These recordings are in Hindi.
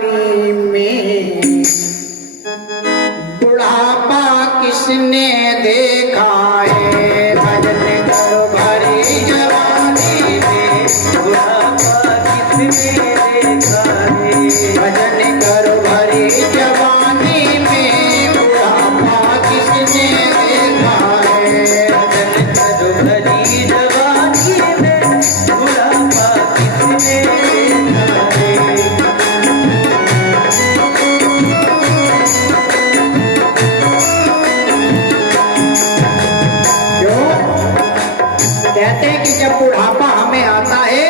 में बुढ़ापा किसने देखा है। भजन करो भरी जवानी में बुढ़ापा किसने देखा है। भजन करो भरी जवानी में बुढ़ापा किसने देखा है। भजन करो भरी जवानी में बुढ़ापा किसने देखा है। कहते हैं कि जब बुढ़ापा हमें आता है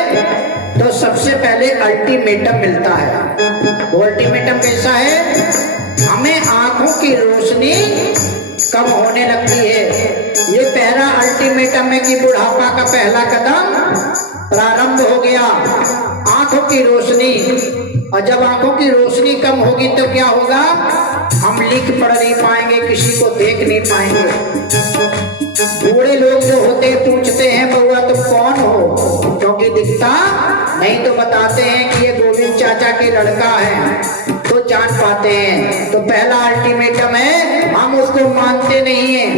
तो सबसे पहले अल्टीमेटम मिलता है। वो अल्टीमेटम कैसा है? हमें आंखों की रोशनी कम होने लगती है। ये पहला अल्टीमेटम है कि बुढ़ापा का पहला कदम प्रारंभ हो गया, आंखों की रोशनी। और जब आंखों की रोशनी कम होगी तो क्या होगा? हम लिख पढ़ नहीं पाएंगे, किसी को देख नहीं पाएंगे। बूढ़े लोग जो होते हैं पूछते हैं बउआ तुम कौन हो, क्योंकि दिखता नहीं तो बताते हैं कि ये गोविंद चाचा के लड़का है, तो जान पाते हैं। तो पहला अल्टीमेटम है, हम उसको मानते नहीं हैं।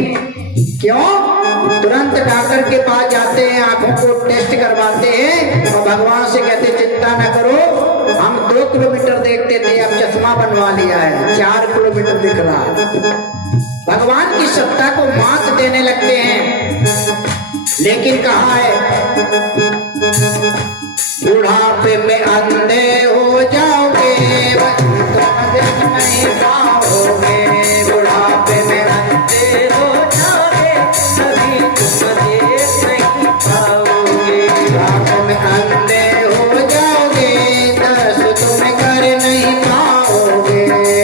क्यों? तुरंत डॉक्टर के पास जाते हैं, आंखों को टेस्ट करवाते हैं और भगवान से कहते चिंता न करो, हम 2 किलोमीटर देखते थे, अब चश्मा बनवा लिया है, 4 किलोमीटर दिख रहा है। भगवान की सत्ता को मात देने लगते हैं। लेकिन कहाँ है? बुढ़ापे में अंधे हो जाओगे, तुम नहीं पाओगे। बुढ़ापे में अंधे हो जाओगे, कभी तुम देख नहीं पाओगे। बुढ़ापे में अंधे हो जाओगे, दर्श तुम कर नहीं पाओगे।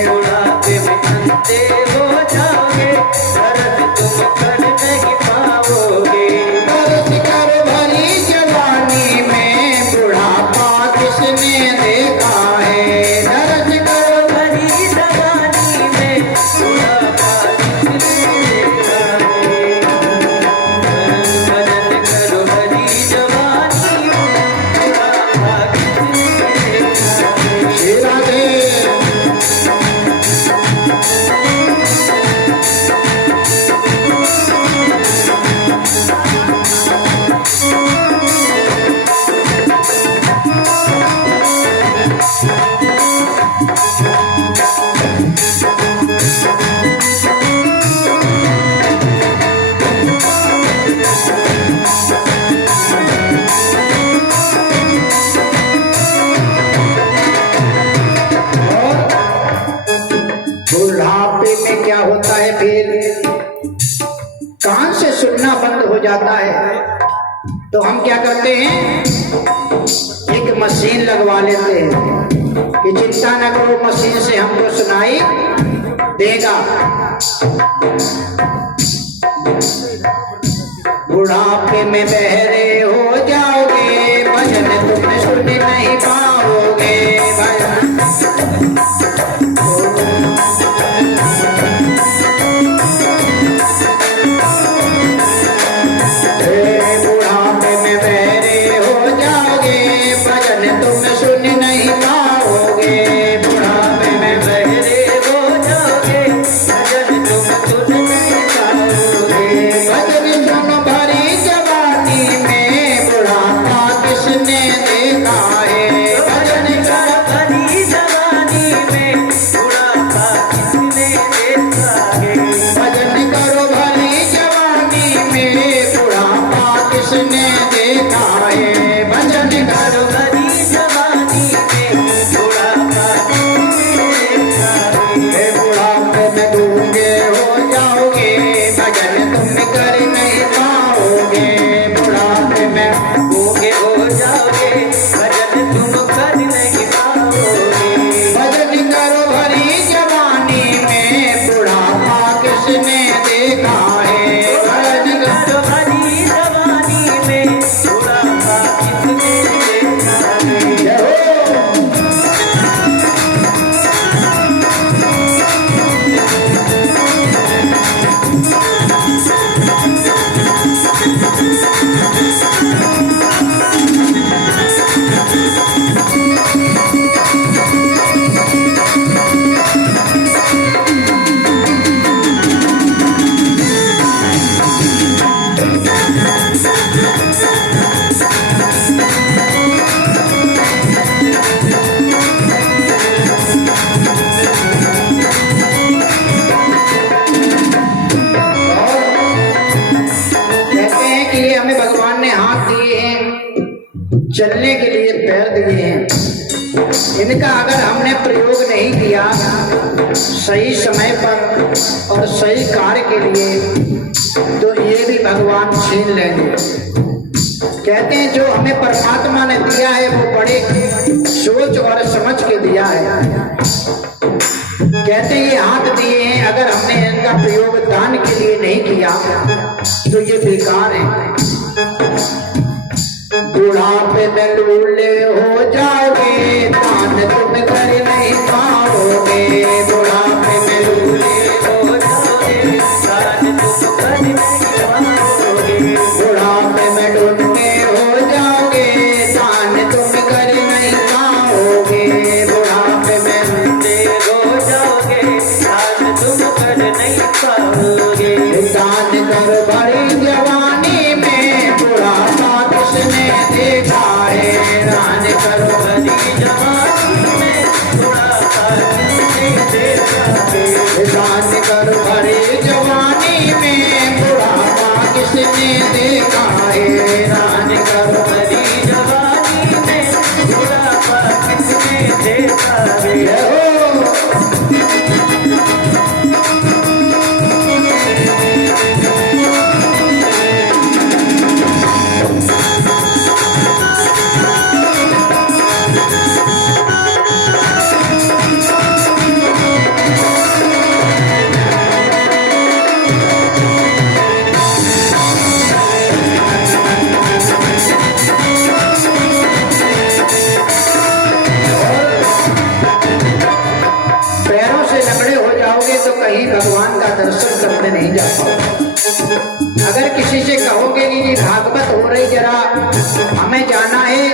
बुढ़ापे में अंधे हो जाओगे, दर्द तुम कर नहीं पाओगे। दर्द कर भरी जवानी में बुढ़ापा किसने देखा है। दर्द कर भरी जवानी में बुढ़ापा किसने देखा है। भजन करो भरी जवानी में बुढ़ापा किसने देखा है। श्री राधे। बुढ़ापे में क्या होता है? फिर कान से सुनना बंद हो जाता है। तो हम क्या करते हैं? एक मशीन लगवा लेते हैं कि चिंता न करो, मशीन से हमको सुनाई देगा। बुढ़ापे में बहरे हो जाओगे, भजन तुम सुन नहीं पाओगे। बुढ़ापे में बहरे हो जाओगे, भजन तुम सुन नहीं पाओगे। बुढ़ापे में बहरे हो जाओगे, भजन तुम सुन नहीं पाओगे। भजन सुन भरी जवानी में बुढ़ापा किसने देखा है। चलने के लिए पैर दिए हैं, इनका अगर हमने प्रयोग नहीं किया सही समय पर और सही कार्य के लिए तो ये भी भगवान छीन लेंगे। कहते हैं जो हमें परमात्मा ने दिया है वो बड़े सोच और समझ के दिया है। कहते हैं ये हाथ दिए हैं, अगर हमने इनका प्रयोग दान के लिए नहीं किया तो ये बेकार है। बुढ़ापे में लूले हो जाओगे, दान तुम कर नहीं पाओगे। बुढ़ापे में लूले हो जाओगे, दान तुम कर नहीं पाओगे। बुढ़ापे में लूले हो जाओगे, दान तुम कर नहीं पाओगे। बुढ़ापे में लूले हो जाओगे, दान तुम कर नहीं पाओगे। दान कर बड़ी जवानी में बुढ़ापा किसने देखा है। दान करो बड़ी जवानी में बुढ़ापा किसने देखा है। दान करो बड़ी जवानी में बुढ़ापा किसने देखा है। दान करो बड़ी जवानी में बुढ़ापा किसने देखा है। भगवान का दर्शन करने नहीं जा पाओगे। अगर किसी से कहोगे कि भागवत हो रही जरा हमें जाना है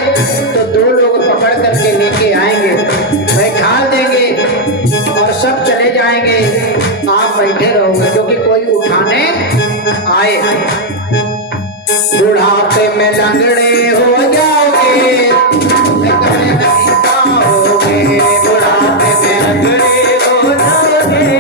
तो दो लोग पकड़ करके लेके आएंगे, बैठा देंगे और सब चले जाएंगे, आप बैठे रहोगे क्योंकि कोई उठाने आए। बुढ़ापे में लंगड़े हो जाओगे, बुढ़ापे में लंगड़े हो जाओगे,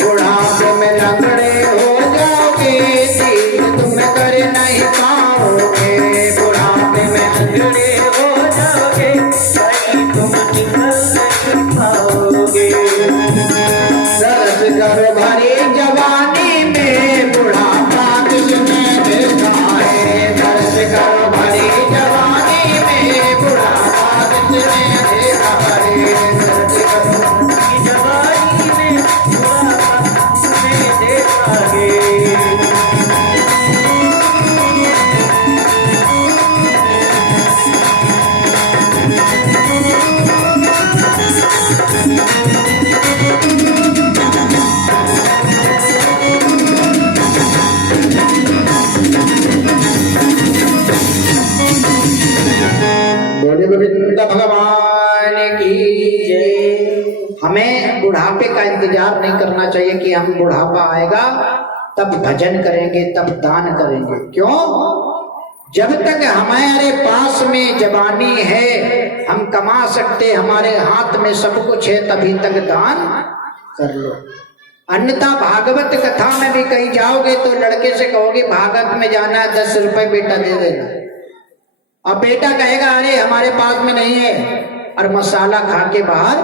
बुढ़ापे में लंगड़े हो जाओगे, तीन तुम कर नहीं पाओगे। बुढ़ापे में लंगड़े हो जाओगे, तुम निकल नहीं पाओगे। सरस करो भरी जवानी में बुढ़ापा किसने देखा है। सरस करो भरी जवानी में बुढ़ापा किसने देखा है। भगवान की जय। हमें बुढ़ापे का इंतजार नहीं करना चाहिए कि हम बुढ़ापा आएगा तब भजन करेंगे तब दान करेंगे। क्यों? जब तक हमारे पास में जवानी है, हम कमा सकते, हमारे हाथ में सब कुछ है, तभी तक दान कर लो। अन्यथा भागवत कथा में भी कहीं जाओगे तो लड़के से कहोगे भागवत में जाना है, 10 रुपए बेटा दे देना। अब बेटा कहेगा अरे हमारे पास में नहीं है, और मसाला खा के बाहर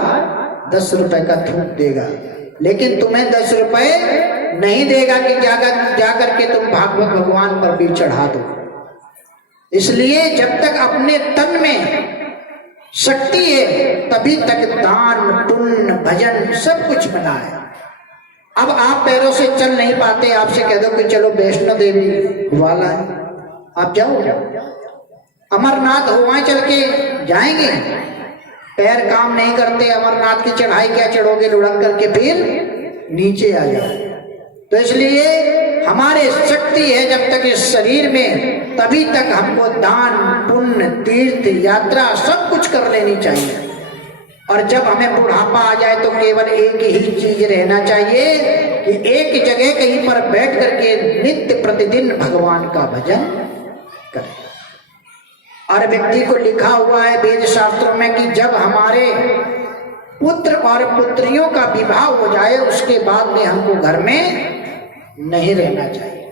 10 रुपए का थूक देगा। लेकिन तुम्हें 10 रुपए नहीं देगा कि जा करके तुम भागवत भगवान पर भी चढ़ा दो। इसलिए जब तक अपने तन में शक्ति है तभी तक दान पुण्य भजन सब कुछ बना है। अब आप पैरों से चल नहीं पाते, आपसे कह दो कि चलो वैष्णो देवी वाला है, आप जाओ, अमरनाथ हो वहां चल के जाएंगे। पैर काम नहीं करते, अमरनाथ की चढ़ाई क्या चढ़ोगे, लुढ़क करके फिर नीचे आ जाओ। तो इसलिए हमारे शक्ति है जब तक इस शरीर में, तभी तक हमको दान पुण्य तीर्थ यात्रा सब कुछ कर लेनी चाहिए। और जब हमें बुढ़ापा आ जाए तो केवल एक ही चीज रहना चाहिए कि एक जगह कहीं पर बैठ करके नित्य प्रतिदिन भगवान का भजन करें। और व्यक्ति को लिखा हुआ है वेद शास्त्रों में कि जब हमारे पुत्र और पुत्रियों का विवाह हो जाए उसके बाद में हमको घर में नहीं रहना चाहिए।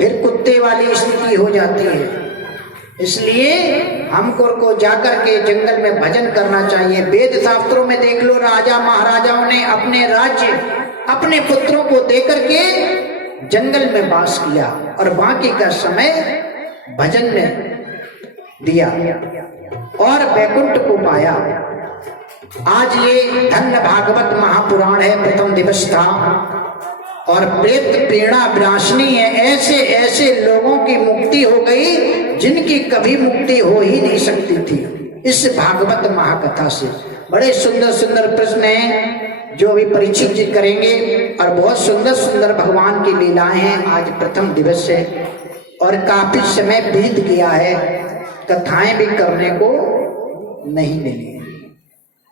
फिर कुत्ते वाली स्थिति हो जाती है। इसलिए हमको को जाकर के जंगल में भजन करना चाहिए। वेद शास्त्रों में देख लो, राजा महाराजाओं ने अपने राज्य अपने पुत्रों को देकर के जंगल में वास किया और बाकी का समय भजन में दिया और वैकुंठ को पाया। आज ये धन्य भागवत महापुराण है, प्रथम दिवस था और प्रेत प्रेरणा विनाशिनी है। ऐसे ऐसे लोगों की मुक्ति हो गई जिनकी कभी मुक्ति हो ही नहीं सकती थी इस भागवत महाकथा से। बड़े सुंदर सुंदर प्रश्न हैं जो अभी परीक्षित जी करेंगे और बहुत सुंदर सुंदर भगवान की लीलाएं हैं। आज प्रथम दिवस है और काफी समय बीत गया है, कथाएं भी करने को नहीं मिली।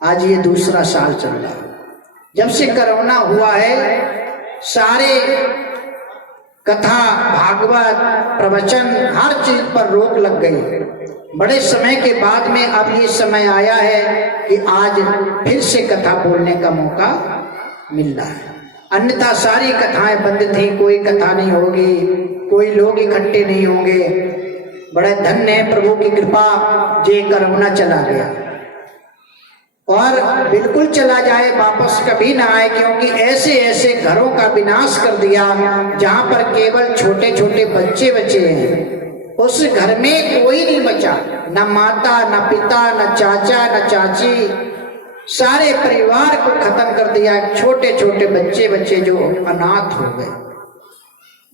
आज ये दूसरा साल चल रहा है। जब से कोरोना हुआ है सारे कथा भागवत प्रवचन हर चीज पर रोक लग गई। बड़े समय के बाद में अब ये समय आया है कि आज फिर से कथा बोलने का मौका मिल रहा है। अन्यथा सारी कथाएं बंद थी, कोई कथा नहीं होगी, कोई लोग इकट्ठे नहीं होंगे। बड़ा धन्य है प्रभु की कृपा, जे कोरोना चला गया और बिल्कुल चला जाए, वापस कभी ना आए, क्योंकि ऐसे ऐसे घरों का विनाश कर दिया जहां पर केवल छोटे छोटे बच्चे बचे हैं। उस घर में कोई नहीं बचा, न माता न पिता न चाचा न चाची, सारे परिवार को खत्म कर दिया। छोटे छोटे बच्चे बच्चे जो अनाथ हो गए।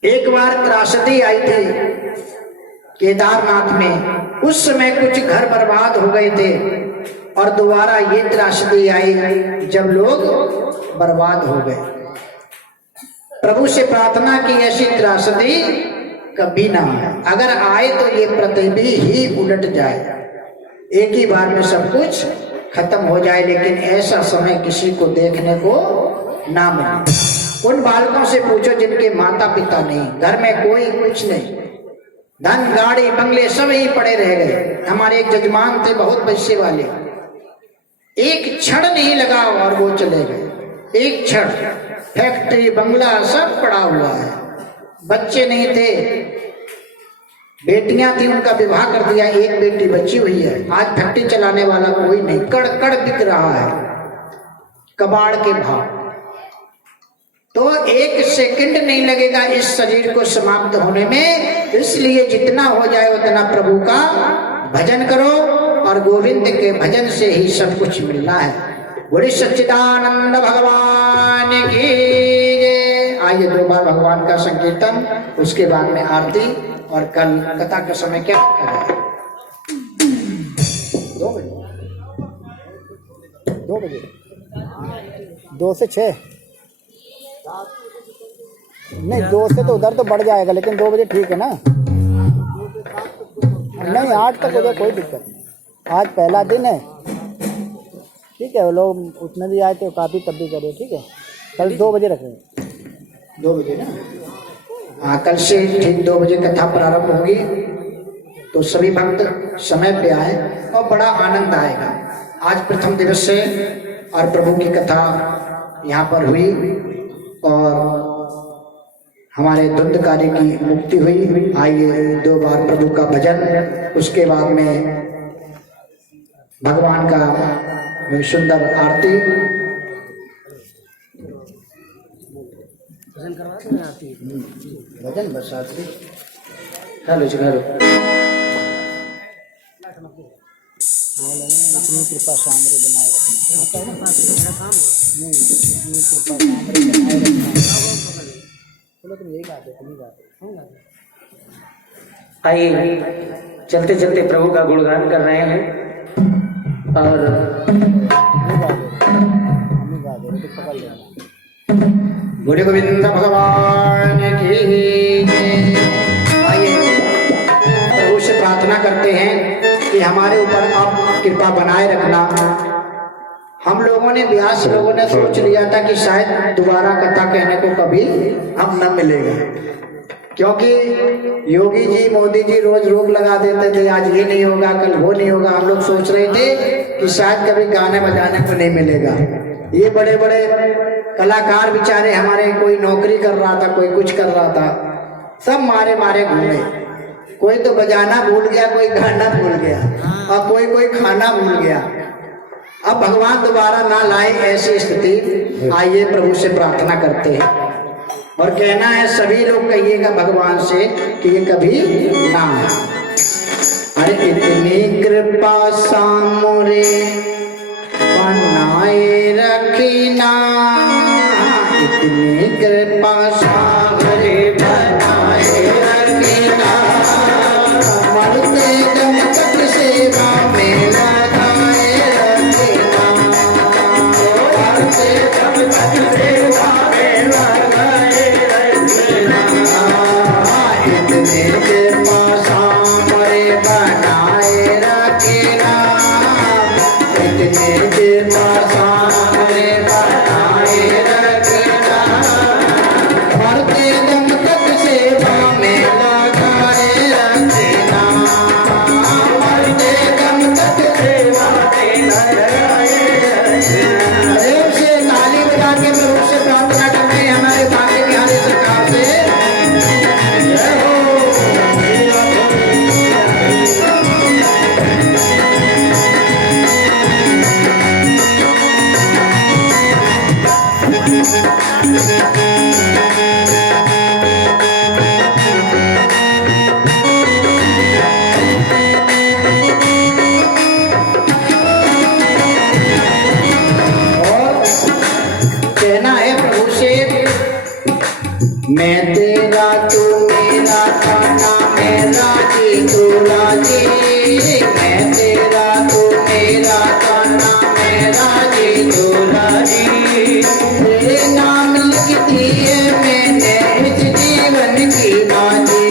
एक बार त्रासदी आई थी केदारनाथ में, उस समय कुछ घर बर्बाद हो गए थे और दोबारा ये त्रासदी आई जब लोग बर्बाद हो गए। प्रभु से प्रार्थना की ऐसी त्रासदी कभी ना आए, अगर आए तो ये पृथ्वी ही उलट जाए, एक ही बार में सब कुछ खत्म हो जाए। लेकिन ऐसा समय किसी को देखने को ना मिले। उन बालकों से पूछो जिनके माता पिता नहीं, घर में कोई कुछ नहीं, धन गाड़ी बंगले सब ही पड़े रह गए। हमारे एक जजमान थे बहुत पैसे वाले, एक क्षण नहीं लगा और वो चले गए। एक क्षण, फैक्ट्री बंगला सब पड़ा हुआ है, बच्चे नहीं थे, बेटियां थी उनका विवाह कर दिया, एक बेटी बची हुई है। आज फैक्ट्री चलाने वाला कोई नहीं, कड़ कड़ बिक रहा है कबाड़ के भाव। तो एक सेकंड नहीं लगेगा इस शरीर को समाप्त होने में। इसलिए जितना हो जाए उतना प्रभु का भजन करो और गोविंद के भजन से ही सब कुछ मिलना है। बोले सच्चिदानंद भगवान की जय। आइए दो बार भगवान का संकीर्तन, उसके बाद में आरती और कल कथा का समय क्या है? 2 बजे 2 से 6 नहीं, 2 से तो उधर तो बढ़ जाएगा, लेकिन 2 बजे ठीक है ना? नहीं 8 तक हो जाए, कोई दिक्कत नहीं। आज पहला दिन है, ठीक है। वो लोग उतने भी आए थे काफ़ी, तब भी करिए, ठीक है। कल 2 बजे रखेंगे, 2 बजे ना? हाँ, कल से ठीक 2 बजे कथा प्रारंभ होगी, तो सभी भक्त समय पे आए और बड़ा आनंद आएगा। आज प्रथम दिवस से और प्रभु की कथा यहाँ पर हुई और हमारे धुंधकारी की मुक्ति हुई। आइए 2 बार प्रभु का भजन, उसके बाद में भगवान का सुंदर आरती। भजन बस आरती। हेलो जी, हेलो। इतनी कृपा सामने बनाए रखना, नहीं इतनी कृपा सामने बनाए रखना। चलो तुम यही गाते, तुम ही गाते। आइए चलते चलते प्रभु का गुणगान कर रहे हैं और तो पकड़ लेना। बोले गोविंद भगवान की जय। आइए प्रभु से प्रार्थना करते हैं कि हमारे ऊपर आप कृपा बनाए रखना। हम लोगों ने, व्यास लोगों ने सोच लिया था कि शायद दोबारा कथा कहने को कभी हम न मिलेंगे, क्योंकि योगी जी मोदी जी रोज रोक लगा देते थे, आज ये नहीं होगा कल वो नहीं होगा। हम लोग सोच रहे थे कि शायद कभी गाने बजाने को नहीं मिलेगा। ये बड़े बड़े कलाकार बेचारे हमारे, कोई नौकरी कर रहा था, कोई कुछ कर रहा था, सब मारे मारे घूमे। कोई तो बजाना भूल गया, कोई गाना भूल गया, और कोई कोई खाना भूल गया। अब भगवान दोबारा ना लाए ऐसी स्थिति। आइए प्रभु से प्रार्थना करते हैं और कहना है, सभी लोग कहिएगा भगवान से कि ये कभी ना आए। अरे इतनी कृपा सामोरे बनाए रखना, इतनी कृपा सामोरे बनाए रखना, मरते दम तक सेवा में लगाए रखना, मरते दम तक सेवा में लगाए रखना, इतनी कृपा सामोरे बनाए रखना, इतनी कृपा सामोरे बनाए रखना, मरते दम तक सेवा में लगाए रखना, मरते दम तक सेवा में लगाए रखना। प्रेम से ताली बजा के प्रभु से प्रार्थना करते हैं हमारे भाग्य बिहारी सरकार से। जय हो। और कहना है प्रभु से, मैं तेरा तू मेरा, खाना मेरा जी तू राजी, मैं तेरा तू मेरा, खाना मेरा जी तू राजी, तेरे नाम लिखती है मैंने इस जीवन की बाजी,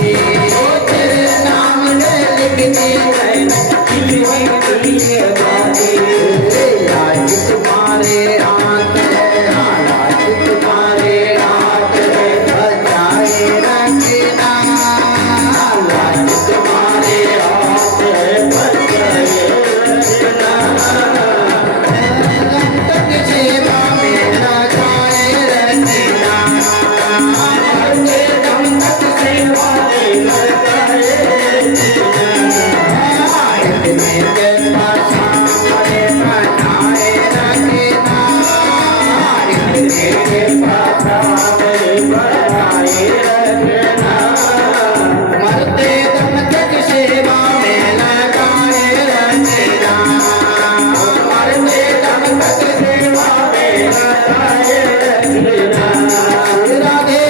तेरे नाम लिखती है जीवन की बाजी, आज तुम्हारे हाथ है, आज तुम्हारे हाथ है, बचाए रखना, आज तुम्हारे हाथ है, बचाए रखना, दम तक सेवा में लगाए रखना, मरते दम तक सेवा में लगाए रखना, इतने कृपा सामरे बनाए रखना, इतने कृपा सामरे बनाए रखना, मरते दम तक सेवा में लगाए रखना, मरते दम तक सेवा में लगाए रखना। राधे।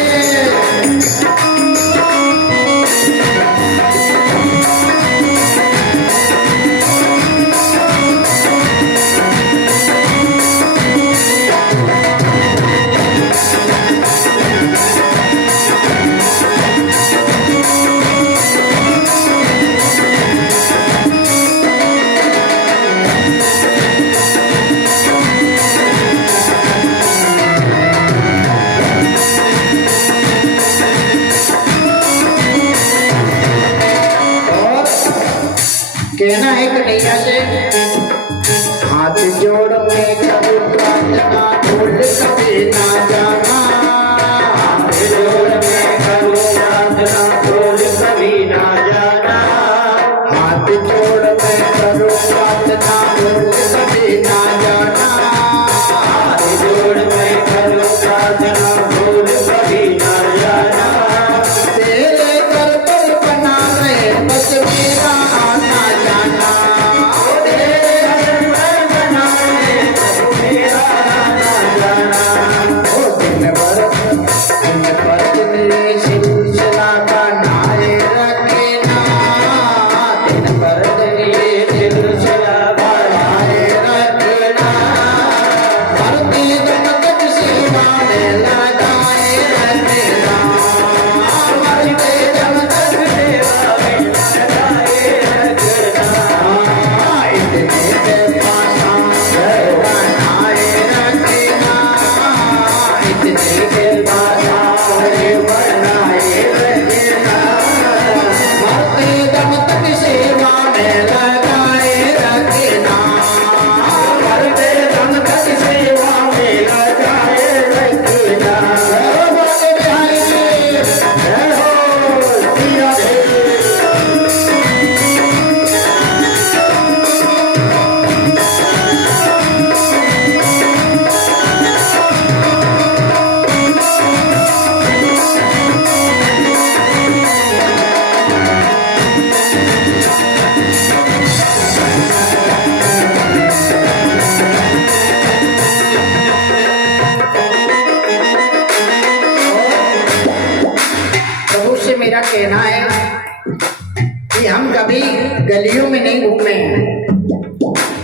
और कहना है कन्हैया से, हाथ जोड़ में करूँ प्रार्थना, भूल कभी ना जाना, हाथ जोड़ में करूँ प्रार्थना, भूल कभी ना जाना, हाथ जोड़ में करूँ प्रार्थना, भूल कभी ना जाना, हाथ जोड़ में करूँ प्रार्थना, भूल कभी ना जाना, तेरे दर पर बना रहे बस मेरा आना जाना, तेरे दर पर बना रहे बस मेरा आना जाना, ओ दिन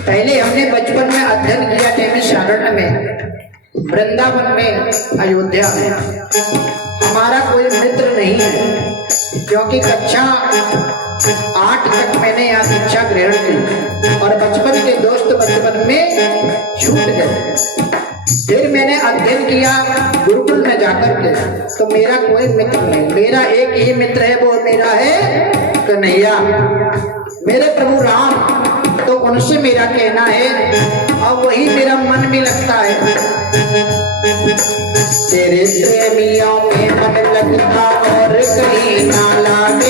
पहले हमने बचपन में अध्ययन किया नैमिषारण्य में, वृंदावन में, अयोध्या में। हमारा कोई मित्र नहीं है, क्योंकि कक्षा 8 तक मैंने यहाँ शिक्षा ग्रहण की और बचपन के दोस्त बचपन में छूट गए। फिर मैंने अध्ययन किया गुरुकुल में जाकर के, तो मेरा कोई मित्र नहीं। मेरा एक ही मित्र है, वो मेरा है कन्हैया, मेरे प्रभु राम। तो उनसे मेरा कहना है और वही मेरा मन भी लगता है। तेरे प्रेमियों में मन लगता और कहीं ना लागे।